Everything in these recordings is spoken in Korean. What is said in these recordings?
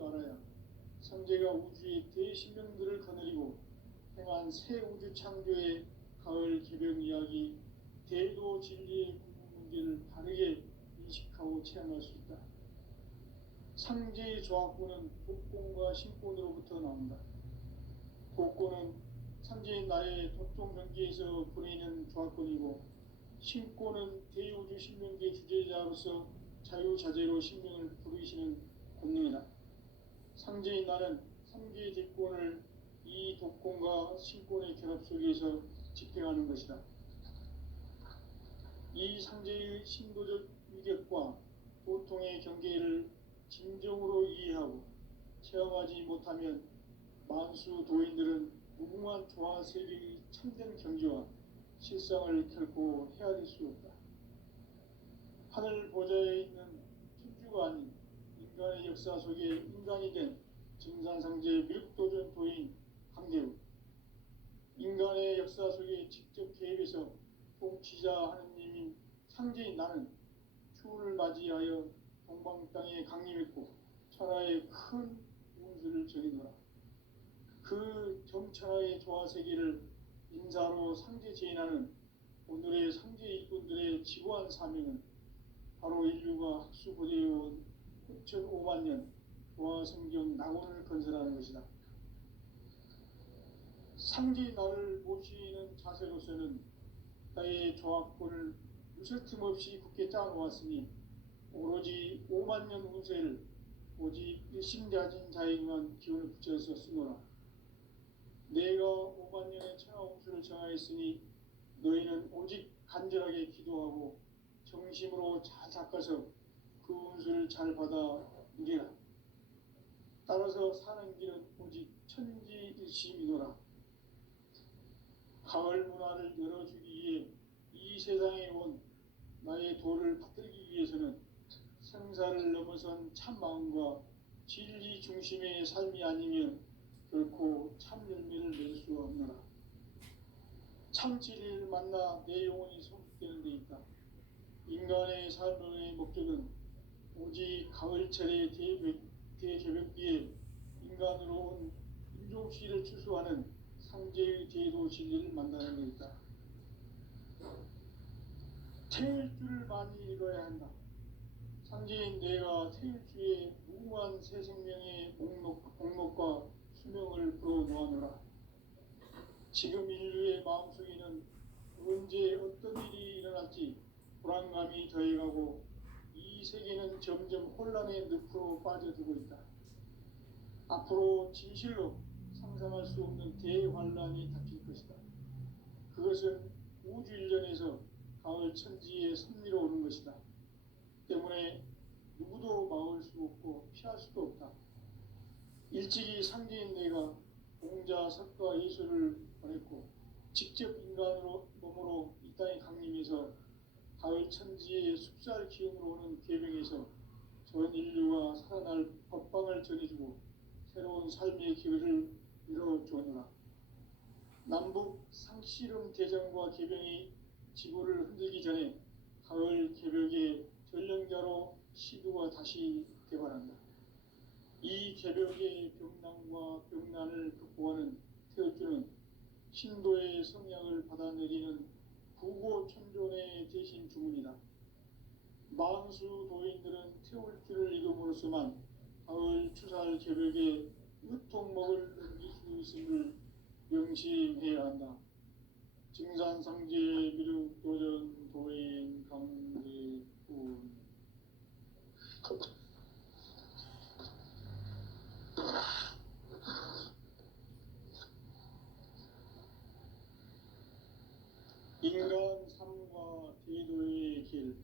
줄 알아야 상제가 우주의 대신명들을 거느리고 행한 새 우주 창조의 가을 개벽 이야기, 대도 진리의 궁극 문제를 바르게 인식하고 체험할 수 있다. 상제의 조합구는 독공과 신권으로부터 나온다. 독권은 상제인 나의 독종 경계에서 보내는 조합권이고, 신권은 대우주 신명계 주제자로서 자유자재로 신명을 부르시는 권능이다. 상제인 나는 상제의 대권을 이 독권과 신권의 결합 속에서 집행하는 것이다. 이 상제의 신도적 위격과 보통의 경계를 진정으로 이해하고 체험하지 못하면 만수 도인들은 무궁한 조화 세계의 참된 경지와 실상을 결코 헤아릴 수 없다. 하늘 보좌에 있는 천주가 아닌 인간의 역사 속에 인간이 된 증산상제 미륵도전 도인 강대우, 인간의 역사 속에 직접 개입해서 통치자 하느님인 상제인 나는 추운을 맞이하여 동방 땅에 강림했고 천하의 큰 운수를 전이노라. 그 정천하의 조화세계를 인사로 상제 제인하는 오늘의 상제 일꾼들의 지고한 사명은 바로 인류가 학수고대해온 6,500만 년 조화성경 낙원을 건설하는 것이다. 상제의 나를 모시는 자세로서는 나의 조합권을 무술 틈 없이 굳게 짜놓았으니 오로지 5만 년 운세를 오직 일심자진 자에게만 기운을 붙여서 쓰노라. 내가 5만 년의 천하 운수를 정하였으니 너희는 오직 간절하게 기도하고 정심으로 잘 닦아서 그 운수를 잘 받아 누리라. 따라서 사는 길은 오직 천지일심이노라. 가을 문화를 열어주기 위해 이 세상에 온 나의 도를 받들기 위해서는 생사를 넘어선 참마음과 진리 중심의 삶이 아니면 결코 참 열매를 낼 수 없노라. 참 진리를 만나 내 영혼이 성숙되는 데 있다. 인간의 삶의 목적은 오직 가을철의 대개벽기에 인간으로 온 인종시를 추수하는 상제의 제도 진리를 만나는 데 있다. 태일주를 많이 읽어야 한다. 상제인 내가 태일주의 무궁한 새 생명의 목록과 수명을 불어놓아노라. 지금 인류의 마음속에는 언제 어떤 일이 일어날지 불안감이 더해가고 이 세계는 점점 혼란의 늪으로 빠져들고 있다. 앞으로 진실로 상상할 수 없는 대환란이 닥칠 것이다. 그것은 우주 일련에서 가을 천지의 섭리로 오는 것이다. 때문에 누구도 막을 수 없고 피할 수도 없다. 일찍이 상제인 내가 공자, 석가, 예수를 보냈고 직접 인간으로 몸으로 이 땅에 강림해서 가을 천지의 숲살 기운으로 오는 계명에서 전 인류가 살아날 법방을 전해주고 새로운 삶의 기회를 이뤄주었노라. 남북 상씨름 대전과 개병이 지구를 흔들기 전에 가을 개벽의 전령자로 시두가 다시 개발한다. 이 개벽의 병난과 병난을 극복하는 태울주는 신도의 성향을 받아내리는 구고천존의 대신 주문이다. 만수 도인들은 태울주를 읽음으로써만 가을 추살 개벽에 으통목을 넘길 수 있음을 명심해야 한다. 증산상제 미륵도전 도인 강제군 인간 삶과 대도의 길.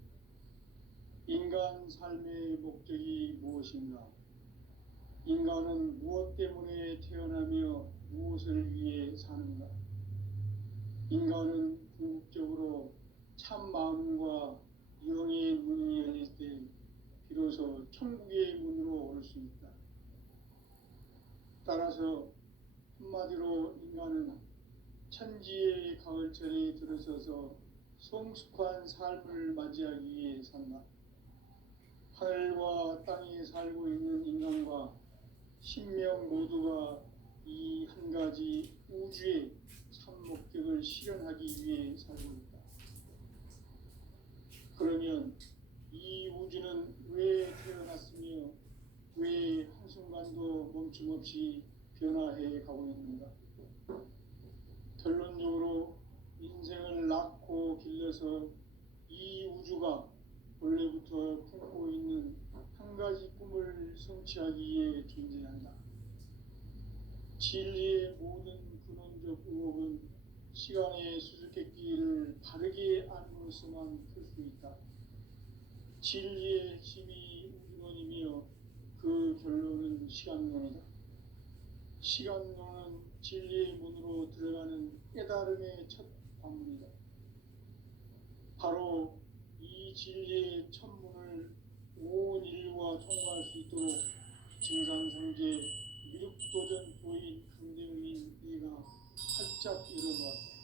인간 삶의 목적이 무엇인가? 인간은 무엇 때문에 태어나며 무엇을 위해 사는가? 인간은 궁극적으로 참 마음과 영의 문이 열릴 때 비로소 천국의 문으로 올 수 있다. 따라서 한마디로 인간은 천지의 가을철에 들어서서 성숙한 삶을 맞이하기 위해 산다. 하늘과 땅에 살고 있는 인간과 신명 모두가 이 한 가지 우주의 참 목적을 실현하기 위해 살고 있다. 그러면 이 우주는 왜 태어났으며 왜 한순간도 멈춤없이 변화해 가고 있는가? 결론적으로 인생을 낳고 길러서 이 우주가 원래부터 품고 있는 한 가지 꿈을 성취하기 위해 존재한다. 진리의 모든 근원적 의혹은 시간의 수수께끼를 바르게 알므로서만 풀 수 있다. 진리의 핵심이 우주론이며 그 결론은 시간론이다. 시간론은 진리의 문으로 들어가는 깨달음의 첫 관문이다. 바로 이 진리의 첫 문을 온 인류가 통과할 수 있도록 증산상제 미륵도전 도인 강대웅인 네가 활짝 열어놓았다.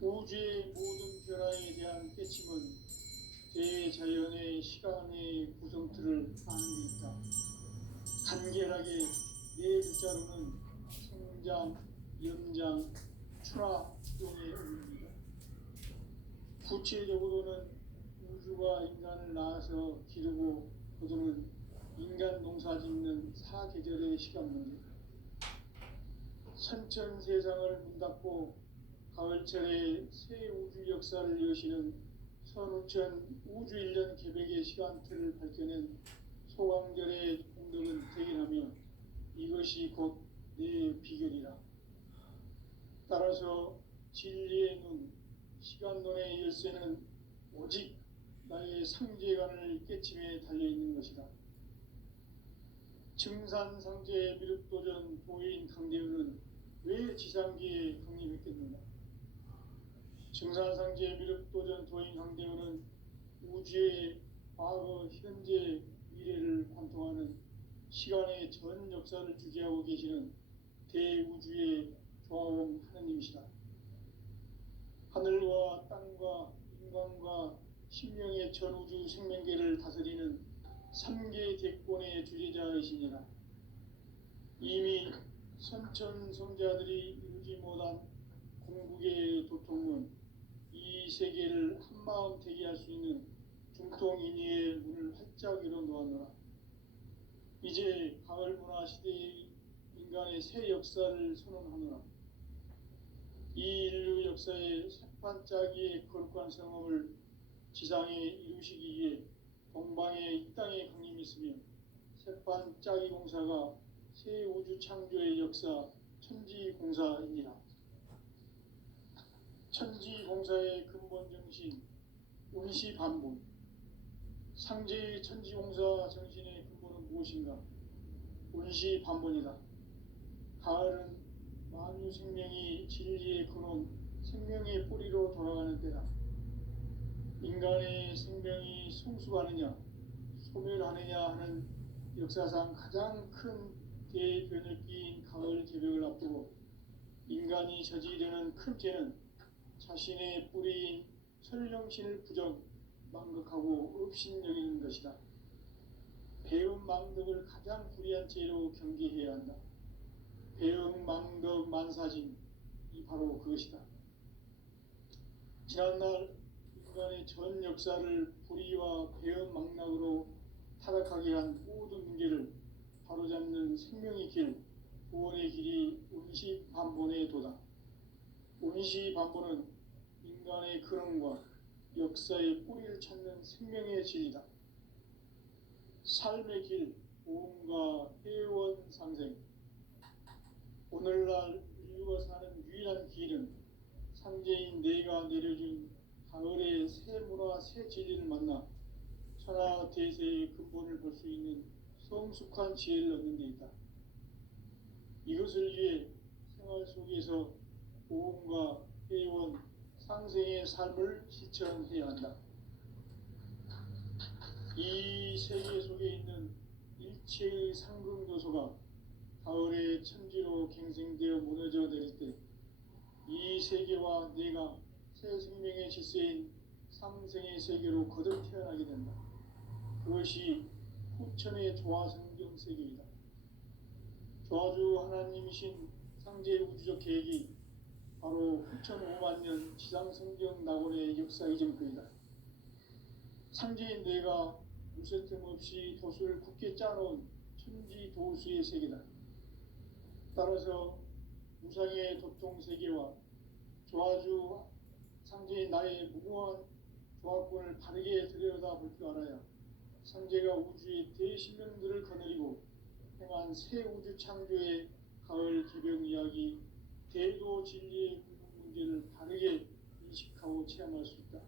우주의 모든 변화에 대한 깨침은 대자연의 시간의 구성틀을 아는 데 있다. 간결하게 네 글자로는 성장, 연장, 출하, 추동의 의미입니다. 구체적으로는 우주가 인간을 낳아서 기르고 거두는 인간 농사 짓는 사계절의 시간 문제, 선천 세상을 문 닫고 가을철에 새 우주 역사를 여시는 선우천 우주 1년 개백의 시간틀을 밝혀낸 소강절의 공덕은 대견하며 이것이 곧 내 비결이라. 따라서 진리의 눈, 시간론의 열쇠는 오직 나의 상제관을 깨침에 달려있는 것이다. 증산상제 미륵도전 도인 강대우는 왜 지상기에 강림했겠는가? 증산상제 미륵도전 도인 강대우는 우주의 과거, 현재, 미래를 관통하는 시간의 전 역사를 주재하고 계시는 대우주의 조화원 하느님이시다. 하늘과 땅과 인간과 신명의 전우주 생명계를 다스리는 3개 대권의 주제자이시니라. 이미 선천성자들이 이루지 못한 궁극의 도통은 이 세계를 한마음 되게 할 수 있는 중통인의의 문을 활짝 열어놓았노라. 이제 가을문화 시대의 인간의 새 역사를 선언하노라. 이 인류 역사의 새판짜기의 거룩한 성험을 지상에 이루시기 위해 동방에 이 땅에 강림했으며 새판짜기 공사가 새 우주 창조의 역사 천지공사이니라. 천지공사의 근본 정신 운시반본, 상제의 천지공사 정신의 근본은 무엇인가? 운시반본이다. 가을은 만유 생명이 진리의 근원, 생명의 뿌리로 돌아가는 때다. 인간의 생명이 성숙하느냐, 소멸하느냐 하는 역사상 가장 큰 대변혁기인 가을 개벽을 앞두고 인간이 저지르는 큰 죄는 자신의 뿌리인 설령신을 부정, 망극하고 업신여기는 것이다. 배움 망덕을 가장 불의한 죄로 경계해야 한다. 배움 망덕 만사진, 이 바로 그것이다. 지난날 인간의 전 역사를 불의와 배움 망락으로 타락하게 한 모든 문제를 바로잡는 생명의 길, 구원의 길이 운시반본의 도다. 운시반본은 인간의 근원과 역사의 뿌리를 찾는 생명의 진리다. 삶의 길, 보험과 회원 상생. 오늘날 인류가 사는 유일한 길은 상제인 내가 내려준 가을의 새 문화, 새 진리를 만나 천하 대세의 근본을 볼 수 있는 성숙한 지혜를 얻는 데 있다. 이것을 위해 생활 속에서 보험과 회원, 상생의 삶을 실천해야 한다. 이 세계 속에 있는 일체의 상승도소가 가을의 천지로 갱생되어 무너져 내릴 때 이 세계와 내가 새 생명의 질서인 상생의 세계로 거듭 태어나게 된다. 그것이 후천의 조화성경 세계이다. 조화주 하나님이신 상제 우주적 계획이 바로 후천 5만 년 지상성경 낙원의 역사 이전표이다. 상제인 내가 무쇠 틈 없이 도수를 굳게 짜놓은 천지 도수의 세계다. 따라서 무상의 도통 세계와 조화주 상제인 나의 무궁한 조화권을 바르게 들여다볼 줄 알아야 상제가 우주의 대신명들을 거느리고 행한 새 우주 창조의 가을 개벽 이야기, 대도 진리의 궁극 문제를 바르게 인식하고 체험할 수 있다.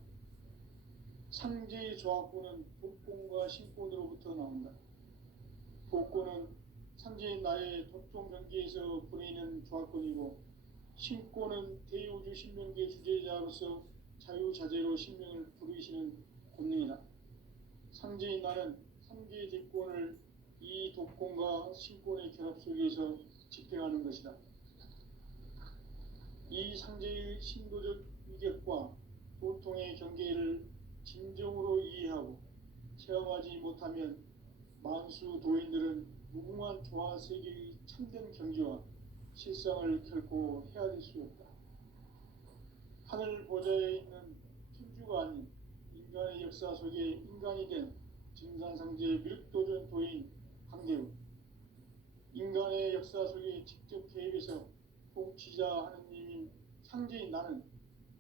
상제의 조화권은 복권과 신권으로부터 나온다. 복권은 상제인 나의 도통 경계에서 보내는 조화권이고, 신권은 대우주 신명계 주제자로서 자유자재로 신명을 부르시는 권능이다. 상제인 나는 3개의 대권을 이 독권과 신권의 결합 속에서 집행하는 것이다. 이 상제의 신도적 위격과 도통의 경계를 진정으로 이해하고 체험하지 못하면 만수 도인들은 무궁한 조화 세계의 참된 경지와 실상을 결코 헤아릴 수 없다. 하늘 보좌에 있는 천주가 아닌 인간의 역사 속에 인간이 된 증산상제의 밀도전 도인 강대우, 인간의 역사 속에 직접 개입해서 통치자 하느님인 상제인 나는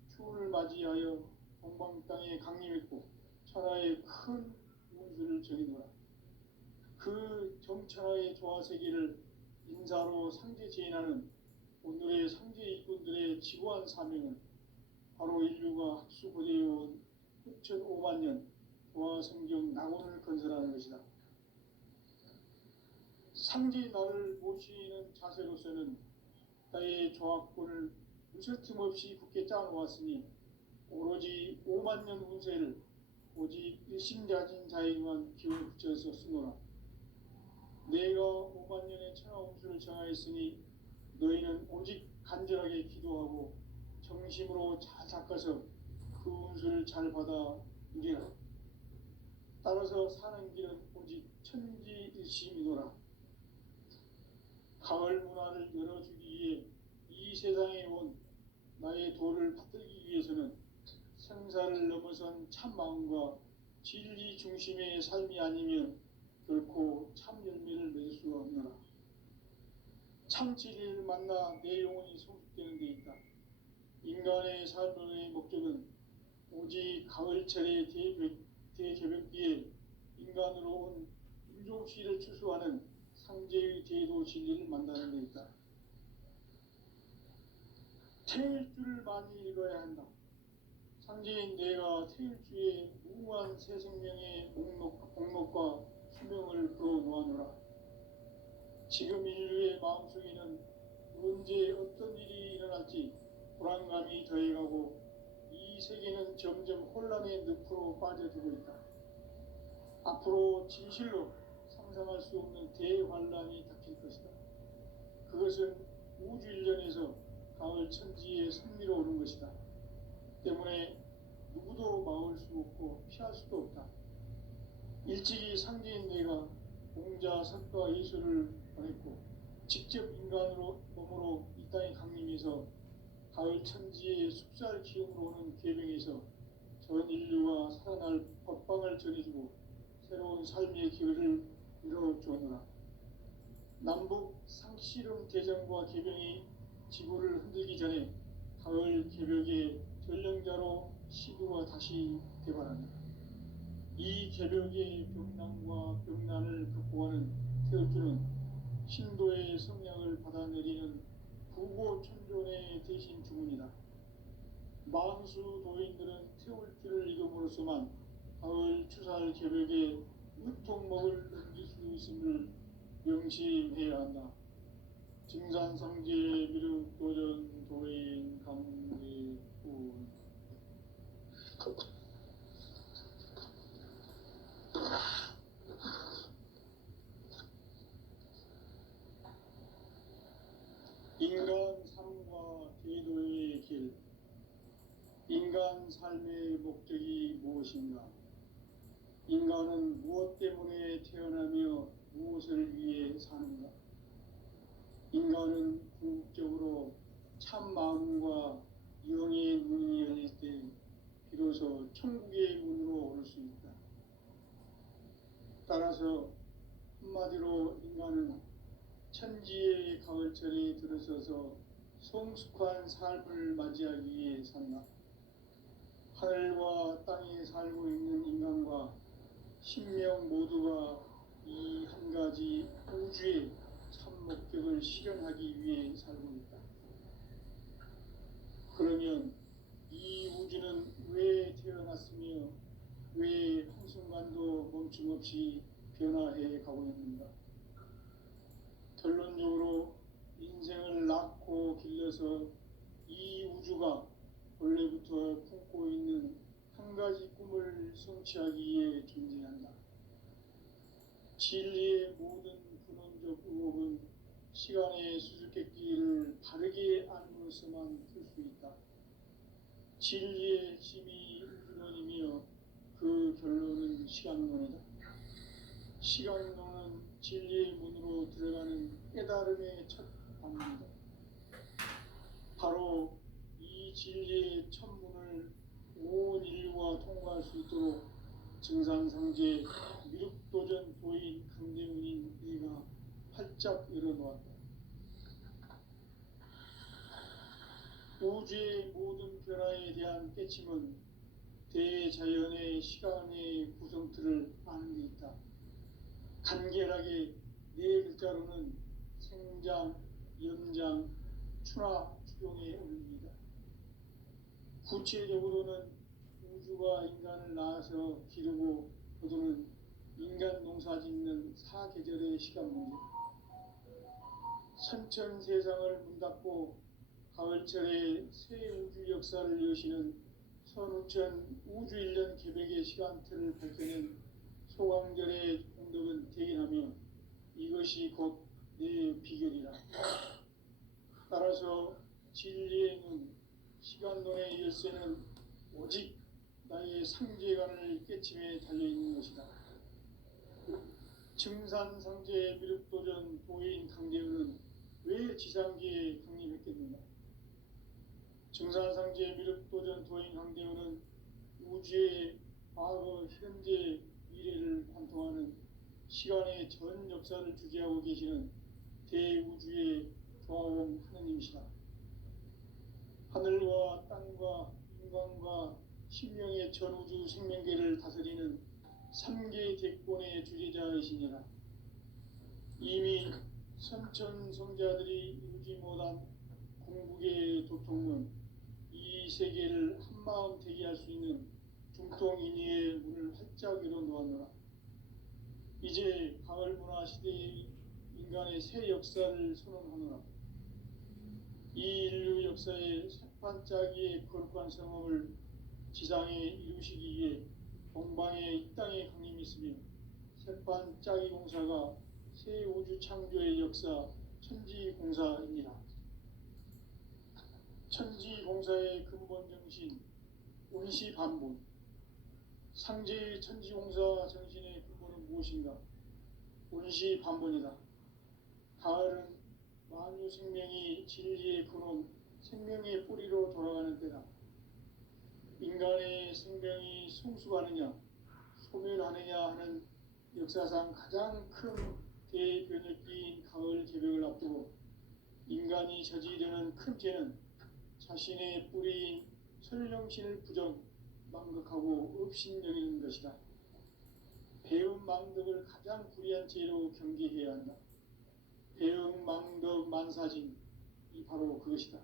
추운을 맞이하여 동방 땅에 강림했고 천하의 큰 운수를 전이노라. 그 정천하의 조화세계를 인사로 상제 제인하는 오늘의 상제 일꾼들의 지고한 사명은 바로 인류가 학수고대해온 후천 5만 년 조화성경 낙원을 건설하는 것이다. 상제의 나를 모시는 자세로서는 나의 조합권을 무쇠 틈 없이 굳게 짜놓았으니 오로지 5만 년 운세를 오직 일심가진 자에게만 기운을 붙여서 쓰노라. 내가 5만 년의 천하 운수를 정하였으니 너희는 오직 간절하게 기도하고 정심으로 잘 닦아서 그 운수를 잘 받아 누리라. 따라서 사는 길은 오직 천지일심이노라. 가을 문화를 열어주기 위해 이 세상에 온 나의 도를 받들기 위해서는 생사를 넘어선 참 마음과 진리 중심의 삶이 아니면 결코 참 열매를 맺을 수가 없노라. 참 진리를 만나 내 영혼이 성숙되는 데 있다. 인간의 삶의 목적은 오직 가을철의 대개벽 뒤에 인간으로 온 인종시를 추수하는 상제의 대도 진리를 만나는 데 있다. 태일주를 많이 읽어야 한다. 상제인 내가 태일주의 무궁한 새 생명의 목록과 수명을 풀어놓아노라. 지금 인류의 마음속에는 언제 어떤 일이 일어날지 불안감이 더해가고 이 세계는 점점 혼란의 늪으로 빠져들고 있다. 앞으로 진실로 상상할 수 없는 대환란이 닥칠 것이다. 그것은 우주 일련에서 가을 천지의 섭리로 오는 것이다. 때문에 누구도 막을 수 없고 피할 수도 없다. 일찍이 상제인 내가 공자, 석가, 예수를 보냈고 직접 인간으로 몸으로 이 땅에 강림해서 가을 천지의 숲살 기운으로 오는 계명에서 전 인류가 살아날 법방을 전해주고 새로운 삶의 기회를 이뤄주었노라. 남북 상씨름 대전과 계병이 지구를 흔들기 전에 가을 개벽의 전령자로 시구가 다시 개발한다. 이 개벽의 병난과 병난을 극복하는 태울주는 신도의 성량을 받아내리는 부고천존의 대신 주문이다. 만수 도인들은 태울주를 읽음으로써만 가을 추살 개벽의 으통목을 넘길 수 있음을 명심해야 한다. 증산상제 미륵도전 도인 강대훈. 인간 삶과 대도의 길. 인간 삶의 목적이 무엇인가? 인간은 무엇 때문에 태어난 인간은 궁극적으로 참 마음과 영의 문이 열릴 때 비로소 천국의 문으로 오를 수 있다. 따라서 한마디로 인간은 천지의 가을철에 들어서서 성숙한 삶을 맞이하기 위해 산다. 하늘과 땅에 살고 있는 인간과 신명 모두가 이 한 가지 우주의 참 목적을 실현하기 위해 살고 있다. 그러면 이 우주는 왜 태어났으며 왜 한순간도 멈춤없이 변화해 가고 있는가? 결론적으로 인생을 낳고 길러서 이 우주가 원래부터 품고 있는 한 가지 꿈을 성취하기 위해 존재한다. 진리의 모든 근원적 의혹은 시간의 수수께끼를 바르게 안으로서만 풀 수 있다. 진리의 핵심이 우주론이며 그 결론은 시간론이다. 시간론은 진리의 문으로 들어가는 깨달음의 첫 단문이다. 바로 이 진리의 첫 문을 온 인류가 통과할 수 있도록 증산상제 미륵도전 도인 강대문인 내가 활짝 열어놓았다. 우주의 모든 변화에 대한 깨침은 대자연의 시간의 구성틀을 아는 데 있다. 간결하게 네 글자로는 생장, 연장, 추나 추동에 올립니다. 구체적으로는 우주가 인간을 낳아서 기르고 거두는 인간 농사 짓는 사계절의 시간 문제, 선천 세상을 문 닫고 가을철에 새 우주 역사를 여시는 선우천 우주 1년 계백의 시간틀을 밝혀낸 소강절의 공덕은 대견하며 이것이 곧 내 비결이라. 따라서 진리의 눈, 시간론의 열쇠는 오직 나의 상제관을 깨침에 달려있는 것이다. 증산상제 미륵도전 도인 강대우는 왜 지상계에 강림했겠는가? 증산상제 미륵도전 도인 강대우는 우주의 과거, 현재, 미래를 관통하는 시간의 전 역사를 주재하고 계시는 대우주의 조화원 하느님이시다. 하늘과 땅과 인간과 신명의 전우주 생명계를 다스리는 3개 대권의 주재자이시니라. 이미 선천성자들이 이루지 못한 궁극의 도통은 이 세계를 한마음 되게 할 수 있는 중통인의의 문을 활짝 열어놓았노라. 이제 가을 문화 시대의 인간의 새 역사를 선언하노라. 이 인류 역사의 새반짝이의 거룩한 성업을 지상에 이루시기 위해 동방에 이 땅에 강림이 있으며 새반짝이 공사가 새 우주 창조의 역사 천지공사입니다. 천지공사의 근본 정신 운시반본, 상제의 천지공사 정신의 근본은 무엇인가? 운시반본이다. 가을은 만유 생명이 진리의 근원, 생명의 뿌리로 돌아가는 때다. 인간의 생명이 성숙하느냐, 소멸하느냐 하는 역사상 가장 큰 대변혁기인 가을 개벽을 앞두고 인간이 저지르는 큰 죄는 자신의 뿌리인 설령신을 부정, 망극하고 업신여기는 것이다. 배운 망덕을 가장 불의한 죄로 경계해야 한다. 배응 망덕 만사진, 이 바로 그것이다.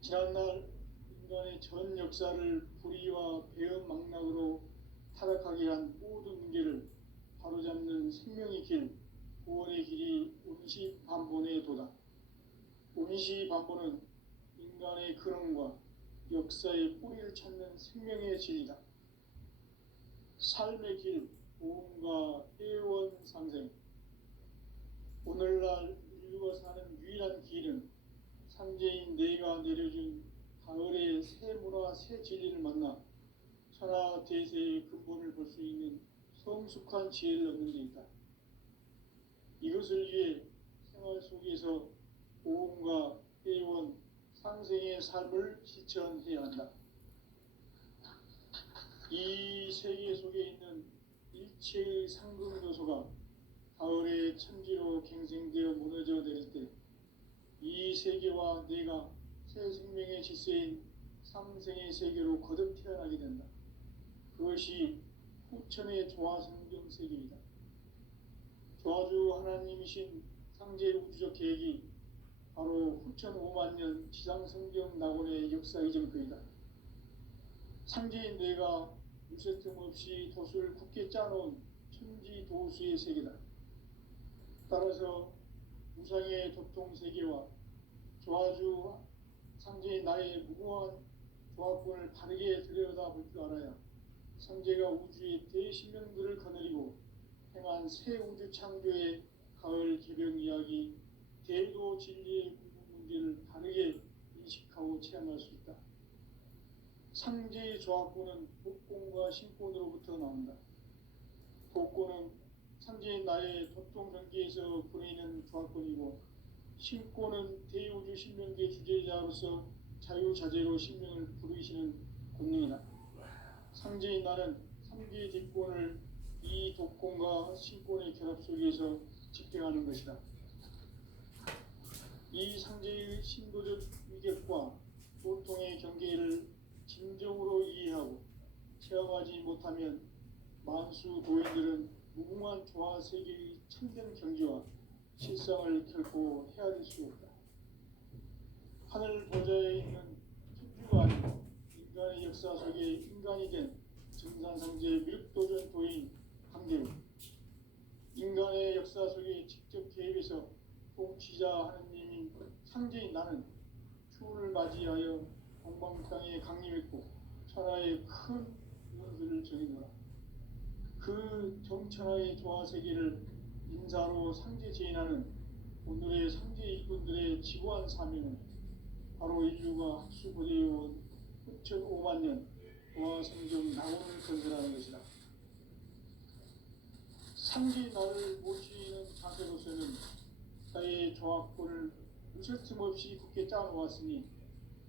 지난날 인간의 전 역사를 불의와 배응 망락으로 타락하게 한 모든 문제를 바로잡는 생명의 길, 구원의 길이 운시반본의 도다. 운시반본은 인간의 근원과 역사의 뿌리를 찾는 생명의 진리다. 삶의 길, 보험과 회원상생. 오늘날 인류가 사는 유일한 길은 상제인 내가 내려준 가을의 새 문화, 새 진리를 만나 천하 대세의 근본을 볼 수 있는 성숙한 지혜를 얻는 데 있다. 이것을 위해 생활 속에서 고음과 해온 상생의 삶을 실천해야 한다. 이 세계 속에 있는 일체의 상금 요소가 가을의 천지로 갱생되어 무너져 내릴 때 이 세계와 내가 새 생명의 질서인 삼생의 세계로 거듭 태어나게 된다. 그것이 후천의 조화성경 세계이다. 조화주 하나님이신 상제 우주적 계획이 바로 후천 5만 년 지상성경 낙원의 역사 이전표이다. 상제인 내가 무쇠틈 없이 돛을 굳게 짜놓은 천지도수의 세계다. 따라서 우상의 도통 세계와 조화주 상제인 나의 무궁한 조합권을 바르게 들여다볼 줄 알아야 상제가 우주의 대신명들을 거느리고 행한 새 우주 창조의 가을 개벽 이야기, 대도 진리의 궁극 문제를 바르게 인식하고 체험할 수 있다. 상제의 조합권은 복권과 신권으로부터 나온다. 복권은 상제인 나의 도통 경계에서 보내는 조합권이고, 신권은 대우주 신명계 주제자로서 자유자재로 신명을 부르시는 권능이다. 상제인 나는 삼계의 뒷권을 이 독권과 신권의 결합 속에서 집행하는 것이다. 이 상제의 신도적 위격과 보통의 경계를 진정으로 이해하고 체험하지 못하면 만수 도인들은 무궁한 조화 세계의 참된 경지와 실상을 결코 헤아릴 수 없다. 하늘 보좌에 있는 천주가 아니고 인간의 역사 속에 인간이 된 증산상제 밀도전 도인 강대우, 인간의 역사 속에 직접 개입해서 통치자 하느님인 상제인 나는 추를 맞이하여 공방땅에 강림했고 천하의 큰 원수를 정해놓아 그 정천하의 조화세계를 인사로 상제 제인하는 오늘의 상제 일꾼들의 지구한 사명은 바로 인류가 학수고대해온 후천 5만 년 조화성경 낙원을 건설하는 것이다. 상제 나를 모시는 자세로서는 나의 조합권을 무쇠틈 없이 굳게 짜놓았으니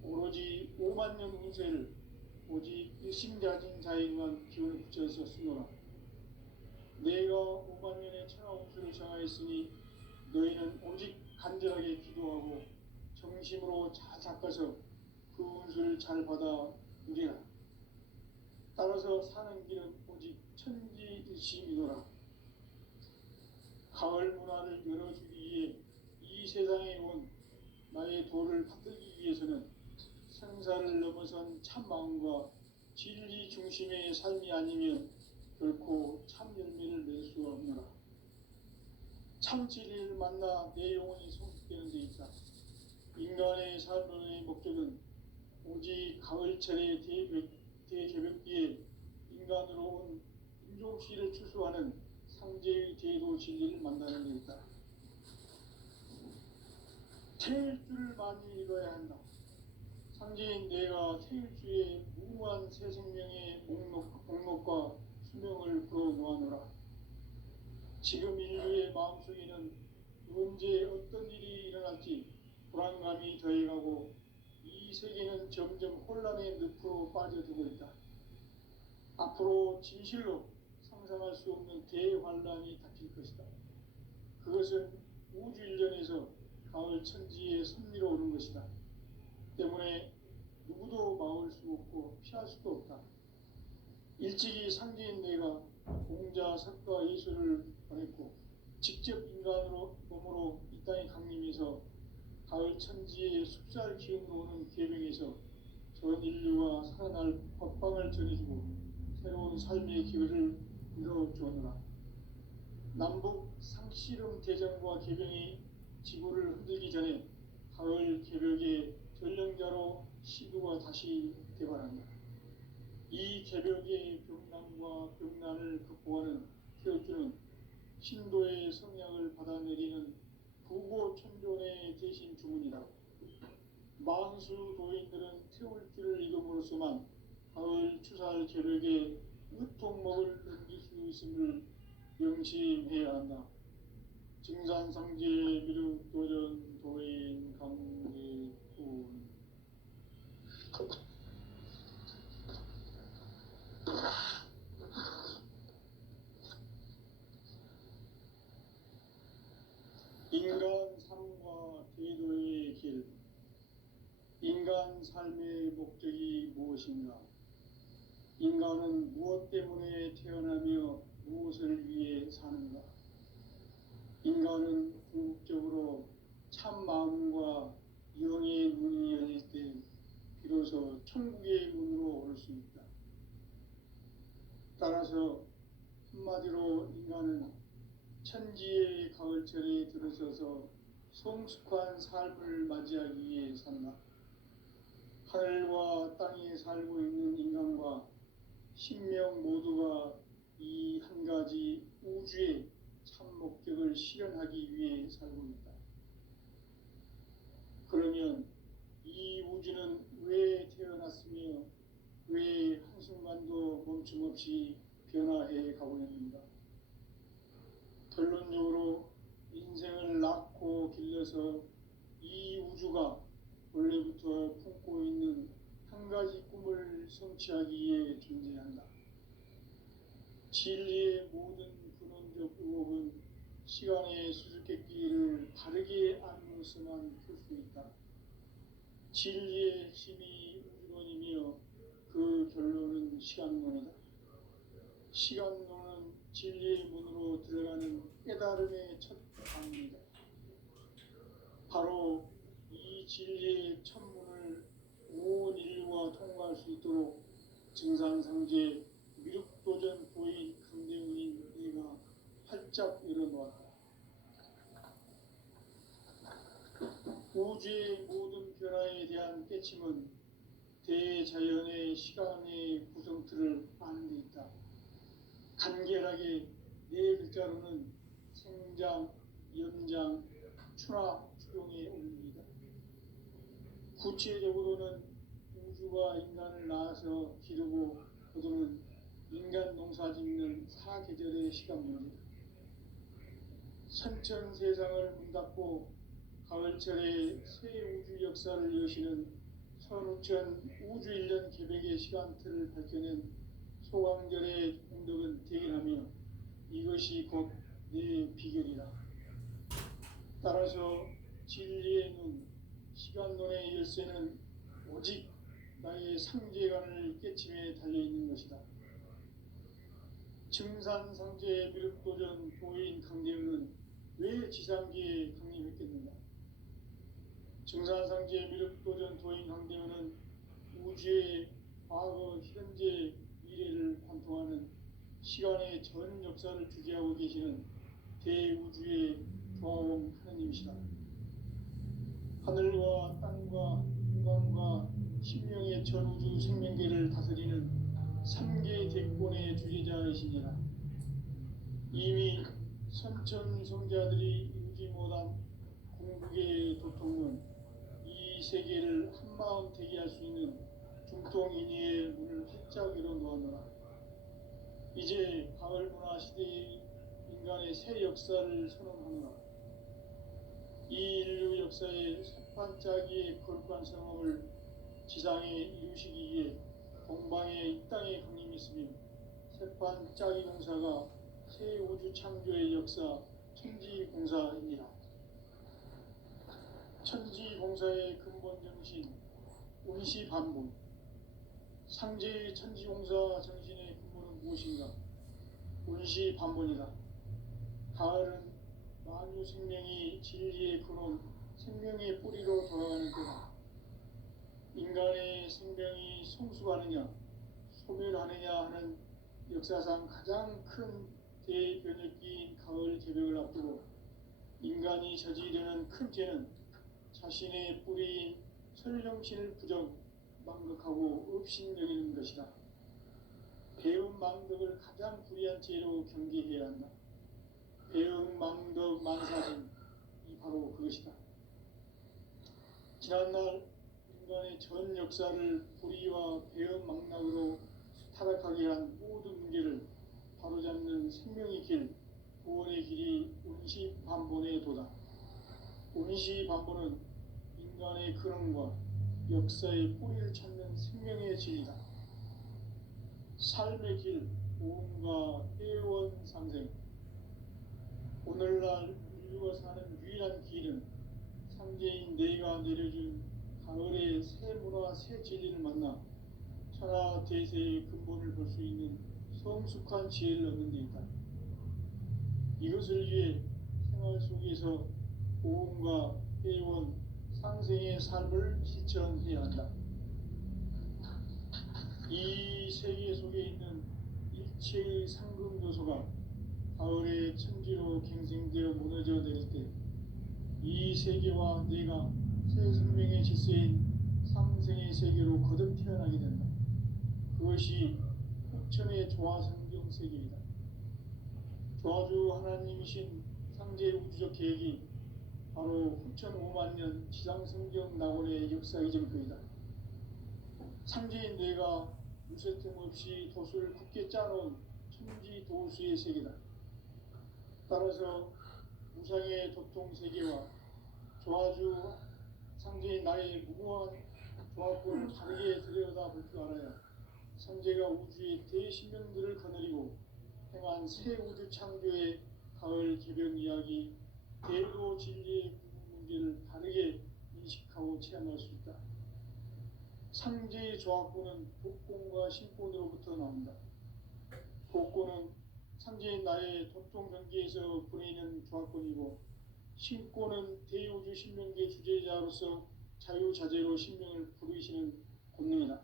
오로지 5만 년 운세를 오직 일심자진 자에게만 기운을 붙여서 쓰노라. 내가 5만 년의 천하 운수를 정하였으니 너희는 오직 간절하게 기도하고 정심으로 잘 닦아서 그 운수를 잘 받아 누리라. 따라서 사는 길은 오직 천지일심이노라. 가을 문화를 열어주기 위해 이 세상에 온 나의 도를 받들기 위해서는 생사를 넘어선 참 마음과 진리 중심의 삶이 아니면 결코 참 열매를 낼 수 없노라. 참 진리를 만나 내 영혼이 성숙되는 데 있다. 인간의 삶의 목적은 오직 가을철의 대개벽기에 인간으로 온 인종씨를 추수하는 상제의 대도 진리를 만나는 데 있다. 태일주를 많이 읽어야 한다. 상제인 내가 태일주의 무궁한 새 생명의 목록과 수명을 불어놓아노라. 지금 인류의 마음속에는 언제 어떤 일이 일어날지 불안감이 더해가고 이 세계는 점점 혼란의 늪으로 빠져들고 있다. 앞으로 진실로 상상할 수 없는 대환란이 닥칠 것이다. 그것은 우주 일련에서 가을 천지에 섭리로 오는 것이다. 때문에 누구도 막을 수 없고 피할 수도 없다. 일찍이 상제인 내가 공자, 석가, 예수를 보냈고 직접 인간으로 몸으로 이 땅에 강림해서 가을 천지의 숲살 기운으로 오는 계명에서 전 인류가 살아날 법방을 전해주고 새로운 삶의 기회를 이뤄주었노라. 남북 상씨름 대전과 개병이 지구를 흔들기 전에 가을 개벽의 전령자로 시도가 다시 개발한다. 이 개벽의 병난과 병난을 극복하는 태우주는 신도의 성약을 받아내리는 부고천존의 대신 주문이다. 만수 도인들은 태울주를 읽음으로써만 가을 추살 개벽의 으통목을 넘길 수 있음을 명심해야 한다. 증산상제 미륵도전 도인 강대군 인간 삶과 제도의 길. 인간 삶의 목적이 무엇인가? 인간은 무엇 때문에 태어나며 무엇을 위해 사는가? 인간은 궁극적으로 참 마음과 영의 문이 열릴 때 비로소 천국의 문으로 올 수 있다. 따라서 한마디로 인간은 천지의 가을철에 들어서서 성숙한 삶을 맞이하기 위해 산다. 하늘과 땅에 살고 있는 인간과 신명 모두가 이 한 가지 우주의 참 목적을 실현하기 위해 살고 있다. 그러면 이 우주는 왜 태어났으며 왜 한순간도 멈춤없이 변화해 가고 있는가? 결론적으로 인생을 낳고 길러서 이 우주가 원래부터 품고 있는 한 가지 꿈을 성취하기 위해 존재한다. 진리의 모든 근원적 의혹은 시간의 수수께끼를 바르게 알므로서만 풀 수 있다. 진리의 핵심이 우주론이며 그 결론은 시간론이다. 시간론은 진리의 문으로 들어가는 깨달음의 첫 방문이다. 바로 이 진리의 천문을 온 인류가 통과할 수 있도록 증산상제 미륵도전 도인 강대훈인 내가 활짝 열어놓았다. 우주의 모든 변화에 대한 깨침은 대자연의 시간의 구성틀을 아는 데 있다. 간결하게 네 글자로는 생장, 연장, 추나 추동의 원리이다. 구체적으로는 우주가 인간을 낳아서 기르고 거두는 인간 농사 짓는 사계절의 시간 문제다. 선천 세상을 문 닫고 가을철에 새 우주 역사를 여시는 선우천 우주 1년 계백의 시간틀을 밝혀낸 소강절의 공덕은 대견하며 이것이 곧 내 비결이다. 따라서 진리의 눈, 시간론의 열쇠는 오직 나의 상제관을 깨침에 달려있는 것이다. 증산상제 미륵도전 도인 강대훈은 왜 지상계에 강림했겠는가? 증산상제 미륵도전 도인 강대훈은 우주의 과거, 현재, 미래를 관통하는 시간의 전 역사를 주재하고 계시는 대우주의 조화봉 하느님이시다. 하늘과 땅과 인간과 신명의 전우주 생명계를 다스리는 3개 대권의 주제자이시니라. 이미 선천성자들이 이루지 못한 궁극의 도통론, 이 세계를 한마음 되게 할 수 있는 중통인의의 문을 활짝 열어놓았노라. 이제 가을 문화 시대의 인간의 새 역사를 선언하노라. 이 인류 역사의 sep판짜기의 거룩한 성업을 지상에 이루시기 위해 동방의 이 땅에 강림했으며 sep판짜기 공사가 새 우주 창조의 역사 천지공사입니다. 천지공사의 근본 정신 운시반분. 상제의 천지공사 정신의 근본은 무엇인가? 운시반분이다. 가을은 만유 생명이 진리의 근원, 생명의 뿌리로 돌아가는 때다. 인간의 생명이 성숙하느냐, 소멸하느냐 하는 역사상 가장 큰 대변혁기인 가을 개벽을 앞두고 인간이 저지르는 큰 죄는 자신의 뿌리인 설령신을 부정, 망극하고 업신여기는 것이다. 배움 망덕을 가장 불의한 죄로 경계해야 한다. 배움 망덕 만사진, 이 바로 그것이다. 지난날 인간의 전 역사를 불의와 배움 망락으로 타락하게 한 모든 문제를 바로잡는 생명의 길, 구원의 길이 운시반본에 도다. 운시반본은 인간의 근원과 역사의 뿌리를 찾는 생명의 진리다. 삶의 길, 오음과 애원상생. 오늘날 인류가 사는 유일한 길은 상제인 내가 내려준 가을의 새 문화, 새 진리를 만나 천하 대세의 근본을 볼 수 있는 성숙한 지혜를 얻는 데 있다. 이것을 위해 생활 속에서 오음과 애원, 상생의 삶을 실천해야 한다. 이 세계 속에 있는 일체의 상금 요소가 가을의 천지로 갱생되어 무너져 내릴 때 이 세계와 내가 새 생명의 질서인 상생의 세계로 거듭 태어나게 된다. 그것이 흑천의 조화성경 세계이다. 조화주 하나님이신 상제 우주적 계획이 바로 흑천 5만 년 지상성경 낙원의 역사 이전표이다. 상제인 내가 무쇠틈 없이 도수를 굳게 짜놓은 천지 도수의 세계다. 따라서 무상의 도통 세계와 조화주 상제인 나의 무궁한 조화권을 다르게 들여다볼 줄 알아야 상제가 우주의 대신명들을 거느리고 행한 새 우주 창조의 가을 개변 이야기, 대도 진리의 문제를 다르게 인식하고 체험할 수 있다. 상제의 조화권은 독권과 신권으로부터 나온다. 독권은 상제인 나의 도통 경계에서 보내는 조화권이고, 신권은 대우주 신명계 주제자로서 자유자재로 신명을 부르시는 권능이다.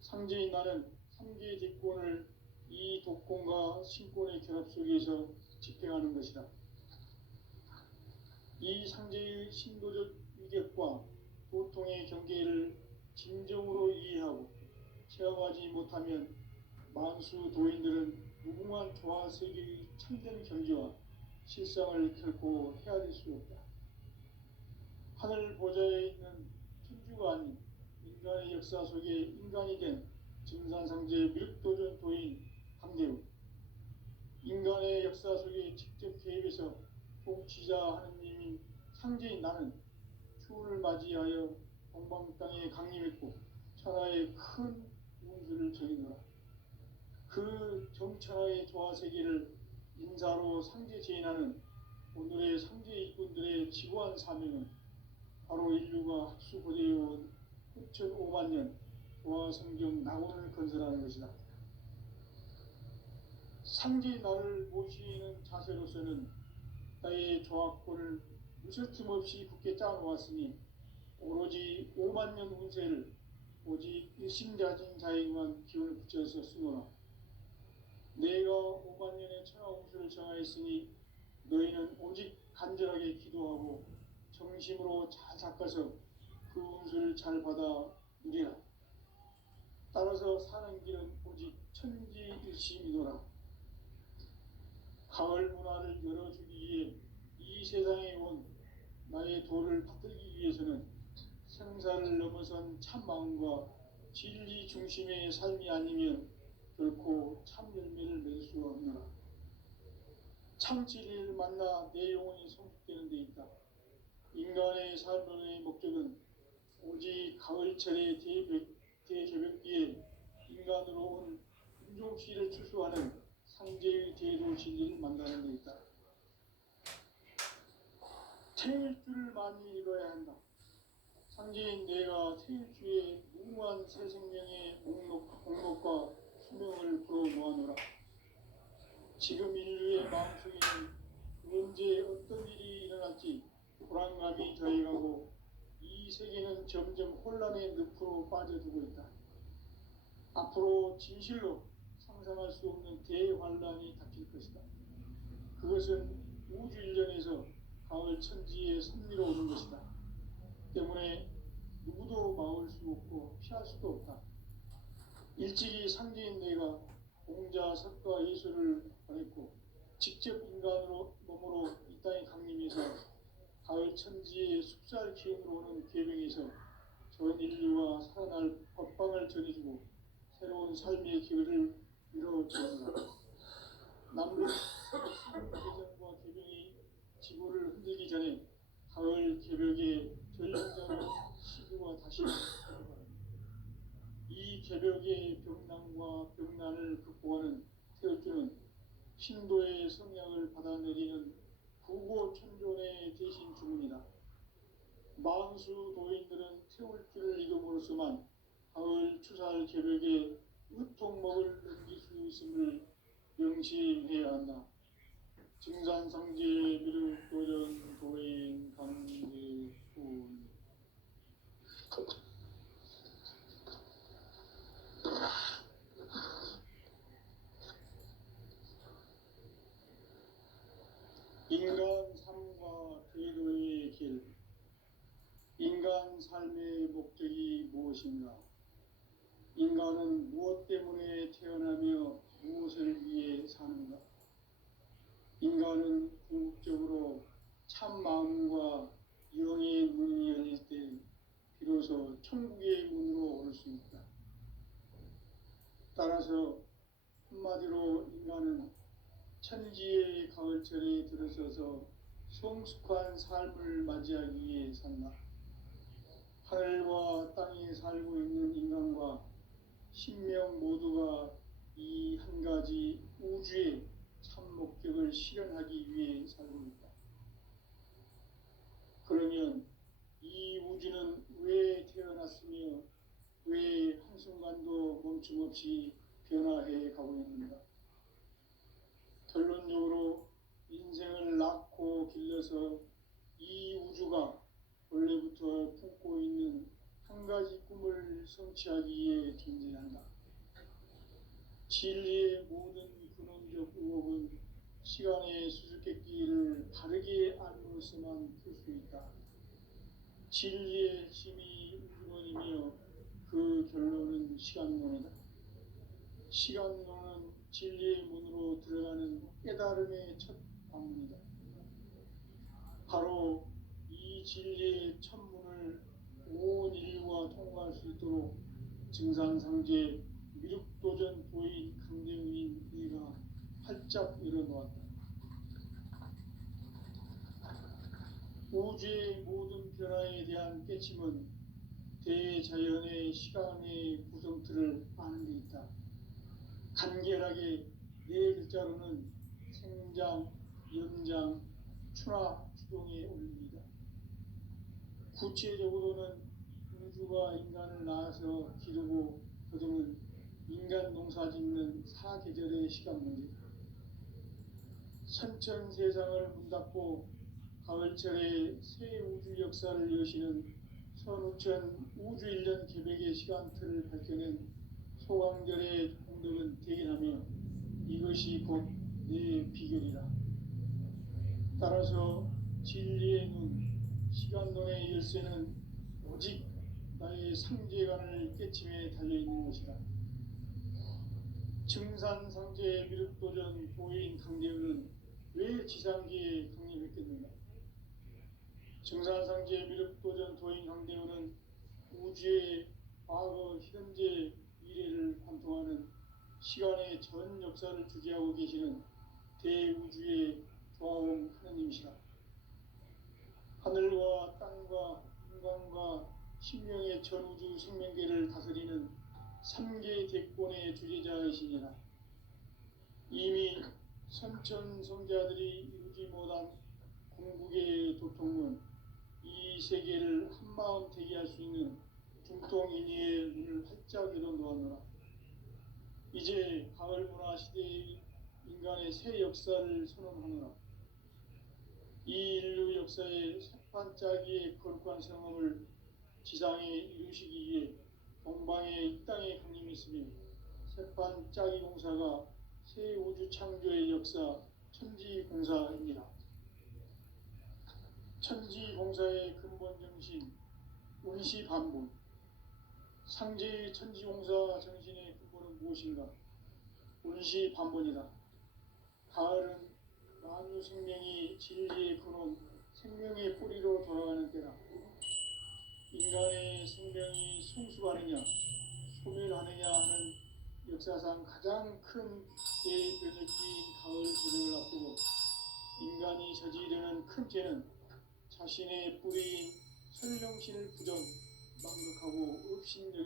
상제인 나는 3개의 대권을 이 독권과 신권의 결합 속에서 집행하는 것이다. 이 상제의 신도적 위격과 도통의 경계를 진정으로 이해하고 체험하지 못하면 만수 도인들은 무궁한 조화 세계의 참된 경지와 실상을 결코 헤아릴 수 없다. 하늘 보좌에 있는 천주가 아닌 인간의 역사 속에 인간이 된 증산상제 밀도전 도인 강대우, 인간의 역사 속에 직접 개입해서 통치자 하느님인 상제인 나는 추운을 맞이하여 동방 땅에 강림했고 천하의 큰 운수를 정의노라. 그 정천하의 조화 세계를 인사로 상제 제인하는 오늘의 상제 일꾼들의 지구한 사명은 바로 인류가 학수고대해온 흑천 5만 년 조화 성경 낙원을 건설하는 것이다. 상제의 나를 모시는 자세로서는 나의 조화권을 무쇠틈 없이 굳게 짜놓았으니 오로지 5만 년 운세를 오직 일심자진 자에게만 기운을 붙여서 쓰노라. 내가 5만 년의 천하 운수를 정하였으니 너희는 오직 간절하게 기도하고 정심으로 잘 닦아서 그 운수를 잘 받아 누리라. 따라서 사는 길은 오직 천지일심이노라. 가을 문화를 열어주기 위해 이 세상에 온 나의 도를 받들기 위해서는 생사를 넘어선 참 마음과 진리 중심의 삶이 아니면 결코 참 열매를 맺을 수가 없노라. 참 진리를 만나 내 영혼이 성숙되는 데 있다. 인간의 삶의 목적은 오직 가을철의 대개벽기에 인간으로 온 인종씨를 추수하는 상제의 대도 진리를 만나는 데 있다. 태일주를 많이 읽어야 한다. 상제인 내가 태일주의 무궁한 새 생명의 목록과 수명을 불어 모아놓으라. 지금 인류의 마음속에는 언제 어떤 일이 일어날지 불안감이 더해가고 이 세계는 점점 혼란의 늪으로 빠져들고 있다. 앞으로 진실로 상상할 수 없는 대환란이 닥칠 것이다. 그것은 우주 일련에서 가을 천지의 섭리로 오는 것이다. 때문에 누구도 막을 수 없고 피할 수도 없다. 일찍이 상제인 내가 공자, 석가, 예수를 보냈고 직접 인간으로 몸으로 이 땅에 강림해서 가을 천지의 숲살 기운으로 오는 계명에서 전 인류가 살아날 법방을 전해주고 새로운 삶의 길을 이뤄주는다. 남북 지구를 흔들기 전에 가을 개벽의 전령자로 시구가 다시 되기 바랍니다. 이 개벽의 벽난과 벽난을 극복하는 태극기는 신도의 성약을 받아내리는 부고천존의 대신 주문이다. 만수 도인들은 태울길을 이금으로서만 가을 추살 개벽에 으통목을 넘길 수 있음을 명시해야 한다. 증산상제 미륵도전 도인 강대군 인간 삶과 궤도의 길. 인간 삶의 목적이 무엇인가? 인간은 무엇 때문에 태어나며 무엇을 위해 사는가? 인간은 궁극적으로 참 마음과 영의 문이 열릴 때 비로소 천국의 문으로 올 수 있다. 따라서 한마디로 인간은 천지의 가을철에 들어서서 성숙한 삶을 맞이하기 위해 산다. 하늘과 땅에 살고 있는 인간과 신명 모두가 이 한 가지 우주의 참 목적을 실현하기 위해 살고 있다. 그러면 이 우주는 왜 태어났으며 왜 한순간도 멈춤없이 변화해 가고 있는가? 결론적으로 인생을 낳고 길러서 이 우주가 원래부터 품고 있는 한 가지 꿈을 성취하기 위해 존재한다. 진리의 모든 근원적 의혹은 시간의 수수께끼를 바르게 알므로서만 풀 수 있다. 진리의 핵심이 우주론이며 그 결론은 시간론이다. 시간론은 진리의 문으로 들어가는 깨달음의 첫 방문이다. 바로 이 진리의 첫 문을 온 인류가 통과할 수 있도록 증산상제 미륵도전 도인 강대훈인 내가 활짝 열어놓았다. 우주의 모든 변화에 대한 깨침은 대자연의 시간의 구성틀을 아는 데 있다. 간결하게 네 글자로는 생장, 연장, 추나 추동에 올립니다. 구체적으로는 우주가 인간을 낳아서 기르고 거두는 인간 농사 짓는 사계절의 시간 문제. 선천 세상을 문 닫고 가을철에 새 우주 역사를 여시는 선우천 우주 1년 개벽의 시간틀을 밝혀낸 소강절의 공덕은 대견하며 이것이 곧 내 비결이라. 따라서 진리의 눈, 시간론의 열쇠는 오직 나의 상제관을 깨침에 달려있는 것이다. 증산상제 미륵도전 도인 강대훈은 왜 지상기에 강림했겠는가? 증산상제 미륵도전 도인 강대훈은 우주의 과거, 현재, 미래를 관통하는 시간의 전 역사를 주재하고 계시는 대우주의 조화원 하느님이시라. 하늘과 땅과 인간과 신명의 전우주 생명계를 다스리는 3개 대권의 주재자이시니라. 이미 선천성자들이 이루지 못한 궁극의 도통문, 이 세계를 한마음 되게 할 수 있는 중통인의의 문을 활짝 열어놓았노라. 이제 가을 문화 시대의 인간의 새 역사를 선언하노라. 이 인류 역사의 새판짜기의 거룩한 성험을 지상에 이루시기 위해 동방의 이 땅에 강림했으며 새판짜기 공사가 새 우주 창조의 역사 천지공사입니다. 천지공사의 근본 정신 운시반본. 상제의 천지공사 정신의 근본은 무엇인가? 운시반본이다. 가을은 만유 생명이 진리의 근원, 생명의 뿌리로 돌아가는 때다. 인간의 생명이 성숙하느냐, 소멸하느냐 하는 역사상 가장 큰 대변혁기인 가을 개벽을 앞두고 인간 인간이 저지르는 큰 죄는 자신의 뿌리인 설령신을 부정 망각하고 없인 여기